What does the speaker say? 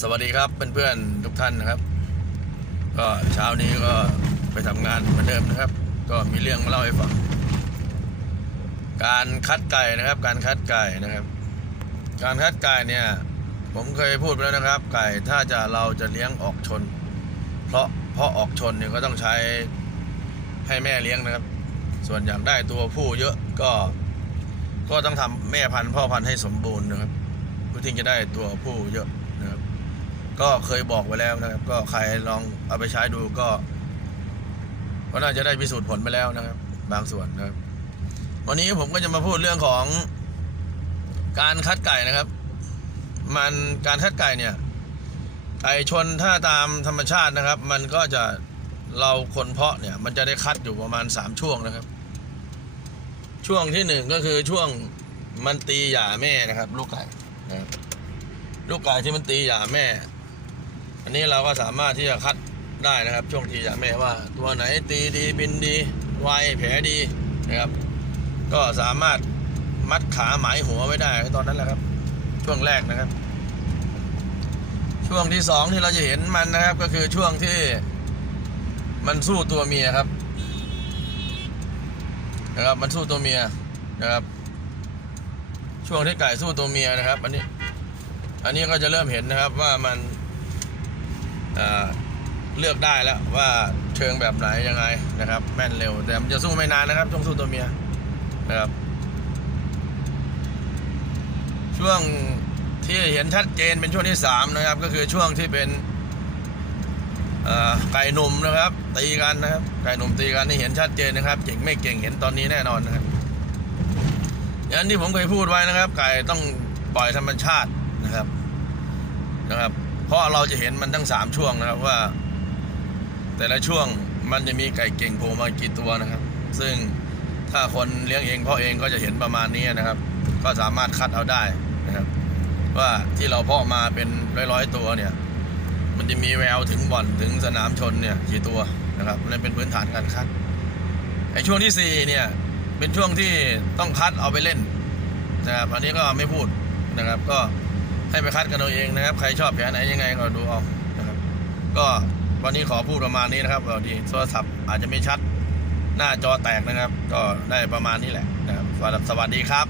สวัสดีครับเพื่อนๆทุกท่านนะครับ ก็เช้านี้ก็ไปทำงานเหมือนเดิมนะครับ ก็มีเรื่องมาเล่าให้ฟัง การคัดไก่นะครับ การคัดไก่นะครับ การคัดไก่เนี่ย ผมเคยพูดไปแล้วนะครับ ไก่ถ้าจะเราจะเลี้ยงออกชน เพราะเพราะออกชนเนี่ยก็ต้องใช้ให้แม่เลี้ยงนะครับ ส่วนอยากได้ตัวผู้เยอะก็ก็ต้องทำแม่พันธุ์พ่อพันธุ์ให้สมบูรณ์นะครับเพื่อที่จะได้ตัวผู้เยอะ ก็เคยบอกไว้แล้วนะครับ ก็ใครลองเอาไปใช้ดูก็ก็น่าจะได้พิสูจน์ผลไปแล้วนะครับ บางส่วนนะครับ วันนี้ผมก็จะมาพูดเรื่องของการคัดไก่นะครับ มันการคัดไก่เนี่ยไก่ชนถ้าตามธรรมชาตินะครับ มันก็จะเราคนเพาะเนี่ย มันจะได้คัดอยู่ประมาณสามช่วงนะครับ ช่วงที่หนึ่งก็คือช่วงมันตีหย่าแม่นะครับ ลูกไก่นะลูกไก่ที่มันตีหย่าแม่ อันนี้เราก็สามารถที่จะคัดได้นะครับ ช่วงตีหย่าแม่ว่า ตัวไหนตีดีบินดีไวแผลดีนะครับ ก็สามารถมัดขาหมายหัวไว้ได้ตอนนั้นแหละครับ ช่วงแรกนะครับ ช่วงที่สองที่เราจะเห็นมันนะครับ ก็คือช่วงที่มันสู้ตัวเมียครับนะครับมันสู้ตัวเมียนะครับ ช่วงที่ไก่สู้ตัวเมียนะครับ อันนี้ อันนี้ก็จะเริ่มเห็นนะครับว่ามัน เลือกได้แล้วว่าเชิงแบบไหนยังไงนะครับแม่นเร็วแต่มันจะสู้ไม่นานนะครับช่วงสู้ตัวเมียนะครับ ช่วงที่เห็นชัดเจนเป็นช่วงที่สามนะครับ ก็คือช่วงที่เป็นไก่หนุ่มนะครับ ตีกันนะครับ ไก่หนุ่มตีกันนี่เห็นชัดเจนนะครับเก่งไม่เก่งเห็นตอนนี้แน่นอนนะครับอย่างที่ผมเคยพูดไว้นะครับ ไก่ต้องปล่อยธรรมชาตินะครับนะครับ เพราะเราจะเห็นมันทั้งสามช่วงนะครับว่า แต่ละช่วงมันจะมีไก่เก่งโผล่มากี่ตัวนะครับ ซึ่งถ้าคนเลี้ยงเองพ่อเองก็จะเห็นประมาณนี้นะครับ ก็สามารถคัดเอาได้นะครับ ว่าที่เราเพาะมาเป็นร้อยๆตัวเนี่ย มันจะมีแววถึงบ่อนถึงสนามชนเนี่ยกี่ตัวนะครับนั่นเป็นพื้นฐานการคัดไอ้ช่วงที่สี่เนี่ยเป็นช่วงที่ต้องคัดเอาไปเล่นนะครับอันนี้ก็ไม่พูดนะครับก็ ให้ไปคัดกันเอาเองนะครับ ใครชอบแผนไหนยังไงก็ดูเอานะครับ ก็วันนี้ขอพูดประมาณนี้นะครับสวัสดีโทรศัพท์อาจจะไม่ชัดหน้าจอแตกนะครับ ก็ได้ประมาณนี้แหละนะครับสวัสดีครับ